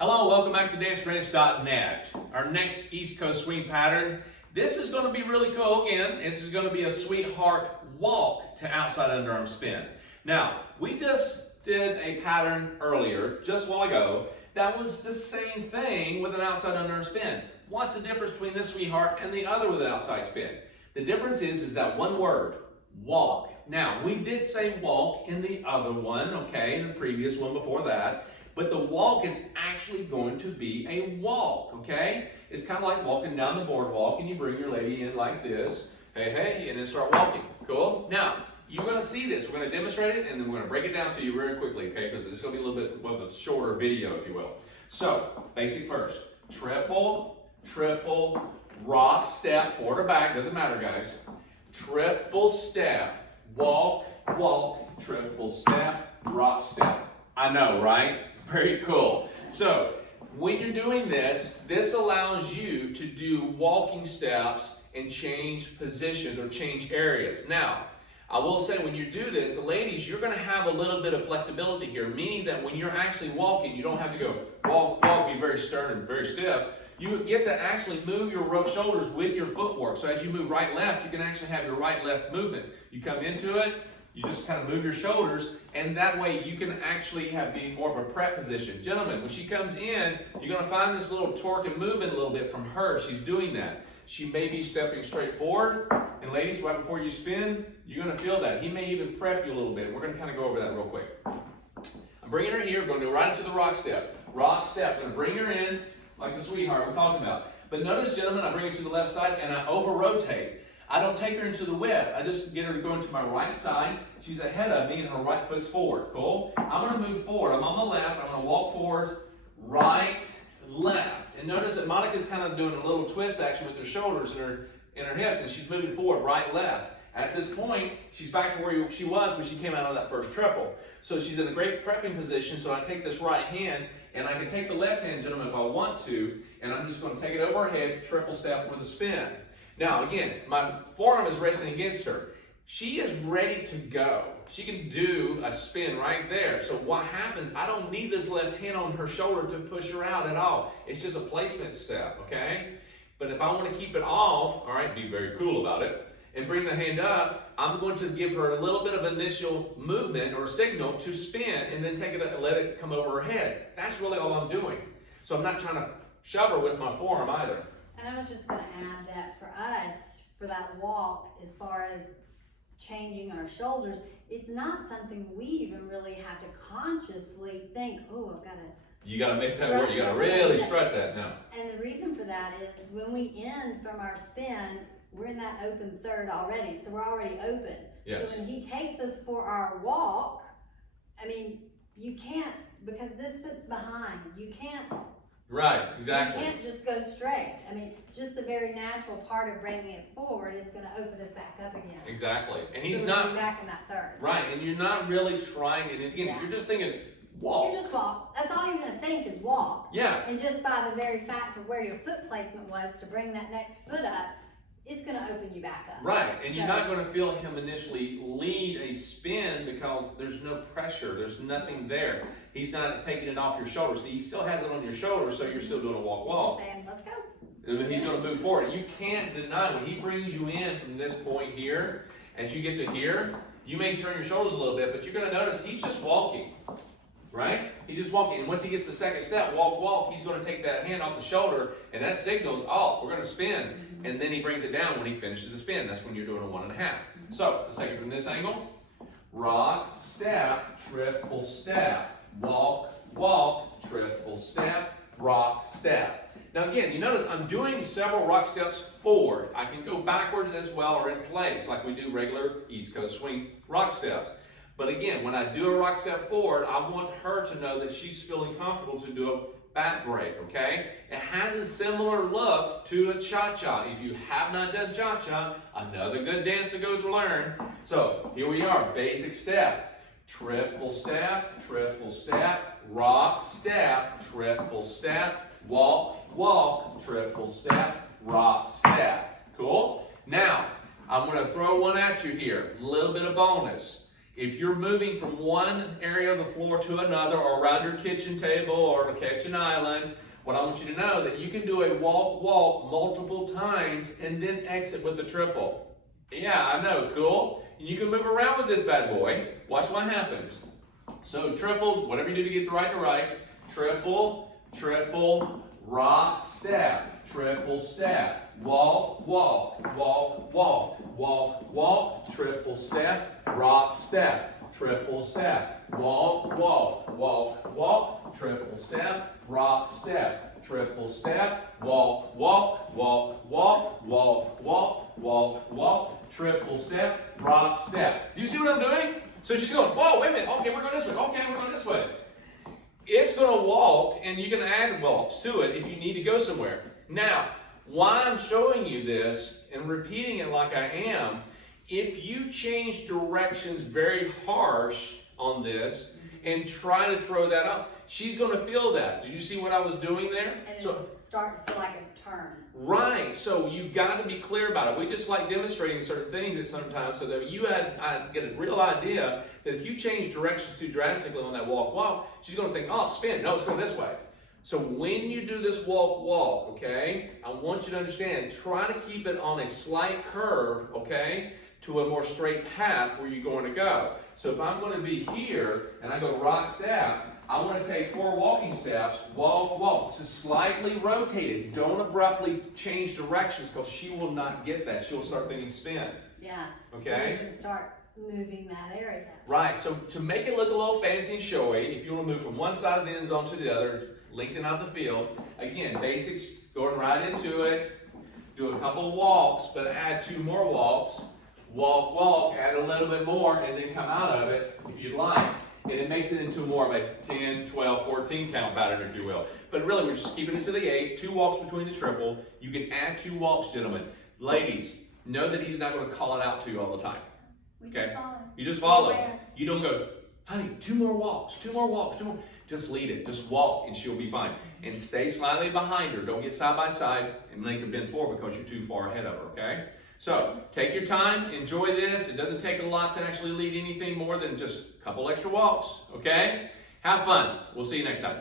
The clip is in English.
Hello, welcome back to DanceRanch.net. Our next East Coast swing pattern. This is going to be really cool again. This is going to be a sweetheart walk to outside underarm spin. Now, we just did a pattern earlier, just a while ago, that was the same thing with an outside underarm spin. What's the difference between this sweetheart and the other with an outside spin? The difference is that one word, walk. Now, we did say walk in the other one, okay, in the previous one before that. But the walk is actually going to be a walk, okay? It's kind of like walking down the boardwalk and you bring your lady in like this, hey, hey, and then start walking. Cool? Now, you're going to see this. We're going to demonstrate it and then we're going to break it down to you very quickly, okay? Because it's going to be a little bit of a shorter video, if you will. So, basic first. Triple, triple, rock, step, forward or back, doesn't matter, guys. Triple step, walk, walk, triple step, rock, step. I know, right? Very cool. So, when you're doing this, this allows you to do walking steps and change positions or change areas. Now, I will say when you do this, the ladies, you're going to have a little bit of flexibility here, meaning that when you're actually walking, you don't have to go walk, walk, be very stern and very stiff. You get to actually move your shoulders with your footwork. So as you move right, left, you can actually have your right, left movement. You come into it, you just kind of move your shoulders, and that way you can actually be more of a prep position. Gentlemen, when she comes in, you're going to find this little torque and movement a little bit from her. She's doing that. She may be stepping straight forward, and ladies, right before you spin, you're going to feel that. He may even prep you a little bit. We're going to kind of go over that real quick. I'm bringing her here, going to go right into the rock step. Rock step, I'm going to bring her in like the sweetheart we're talking about. But notice, gentlemen, I bring her to the left side, and I over-rotate. I don't take her into the whip. I just get her to go into my right side. She's ahead of me and her right foot's forward. Cool? I'm going to move forward. I'm on the left. I'm going to walk forward, right, left. And notice that Monica's kind of doing a little twist action with her shoulders and her hips, and she's moving forward, right, left. At this point, she's back to where she was when she came out of that first triple. So she's in a great prepping position. So I take this right hand, and I can take the left hand, gentlemen, if I want to, and I'm just going to take it over her head, triple step for the spin. Now, again, my forearm is resting against her. She is ready to go. She can do a spin right there. So what happens, I don't need this left hand on her shoulder to push her out at all. It's just a placement step, okay? But if I want to keep it off, all right, be very cool about it, and bring the hand up, I'm going to give her a little bit of initial movement or signal to spin and then take it and let it come over her head. That's really all I'm doing. So I'm not trying to shove her with my forearm either. And I was just going to add that for us, for that walk, as far as changing our shoulders, it's not something we even really have to consciously think, oh, I've got to. You got to make that work. You got to really strut that now. And the reason for that is when we end from our spin, we're in that open third already, so we're already open. Yes. So when he takes us for our walk, I mean, you can't, because this foot's behind, you can't. Right, exactly. You can't just go straight. I mean, just the very natural part of bringing it forward is going to open us back up again. Exactly. And he's so not back in that third. Right, and you're not really trying. And again, if you're just thinking walk. You just walk. That's all you're going to think is walk. Yeah. And just by the very fact of where your foot placement was to bring that next foot up, it's going to open you back up. Right, and you're not going to feel him initially lead a spin because there's no pressure. There's nothing there. He's not taking it off your shoulder. See, he still has it on your shoulder, so you're still doing a walk-walk. He's just saying, let's go. He's going to move forward. You can't deny when he brings you in from this point here, as you get to here, you may turn your shoulders a little bit, but you're going to notice he's just walking. Right? He's just walking. And once he gets the second step, walk, walk, he's going to take that hand off the shoulder, and that signals, oh, we're going to spin. And then he brings it down when he finishes the spin. That's when you're doing a 1.5. So, let's take it from this angle. Rock, step, triple step. Walk, walk, triple step, rock, step. Now again, you notice I'm doing several rock steps forward. I can go backwards as well or in place like we do regular East Coast swing rock steps. But again, when I do a rock step forward, I want her to know that she's feeling comfortable to do a back break, okay? It has a similar look to a cha-cha. If you have not done cha-cha, another good dance to go to learn. So here we are, basic step. Triple step, rock step, triple step, walk, walk, triple step, rock step. Cool? Now, I'm going to throw one at you here, a little bit of bonus. if you're moving from one area of the floor to another or around your kitchen table or a kitchen island, what I want you to know that you can do a walk multiple times and then exit with the triple. Yeah, I know, cool. And you can move around with this bad boy. Watch what happens. So triple, whatever you do to get the right to right, triple, triple, rock, step, triple step, walk, walk, walk, walk, walk, walk, triple step, rock, step, triple step, walk, walk, walk, walk, triple step, rock, step, triple step, walk, walk, walk, walk, walk, walk, walk, walk, triple step, rock, step. Do you see what I'm doing? So she's going, whoa, wait a minute, okay, we're going this way, okay, we're going this way. It's going to walk, and you can add walks to it if you need to go somewhere. Now, why I'm showing you this and repeating it like I am, if you change directions very harsh on this and try to throw that up, she's going to feel that. Did you see what I was doing there? And it'll start to feel like a turn. Right, so you've got to be clear about it. We just like demonstrating certain things at some time so that you get a real idea that if you change directions too drastically on that walk, she's going to think, oh, spin. No, it's going this way. So when you do this walk, okay, I want you to understand, try to keep it on a slight curve, okay, to a more straight path where you're going to go. So if I'm going to be here and I go rock, step, I want to take 4 walking steps, walk, just slightly rotate it. Don't abruptly change directions because she will not get that. She will start thinking spin. Yeah. Okay? You're going to start moving that area. Right, so to make it look a little fancy and showy, if you want to move from one side of the end zone to the other, lengthen out the field, again, basics, going right into it, do a couple of walks, but add 2 more walks, walk, add a little bit more, and then come out of it, if you'd like. And it makes it into more of a 10, 12, 14 count pattern, if you will. But really, we're just keeping it to the 8, 2 walks between the triple. You can add 2 walks, gentlemen. Ladies, know that he's not going to call it out to you all the time. Okay? You just follow. You don't go, honey, 2 more walks, 2 more walks, 2 more. Just lead it. Just walk, and she'll be fine. And stay slightly behind her. Don't get side by side and make her bend forward because you're too far ahead of her, okay? So, take your time, enjoy this. It doesn't take a lot to actually lead anything more than just a couple extra walks, okay? Have fun. We'll see you next time.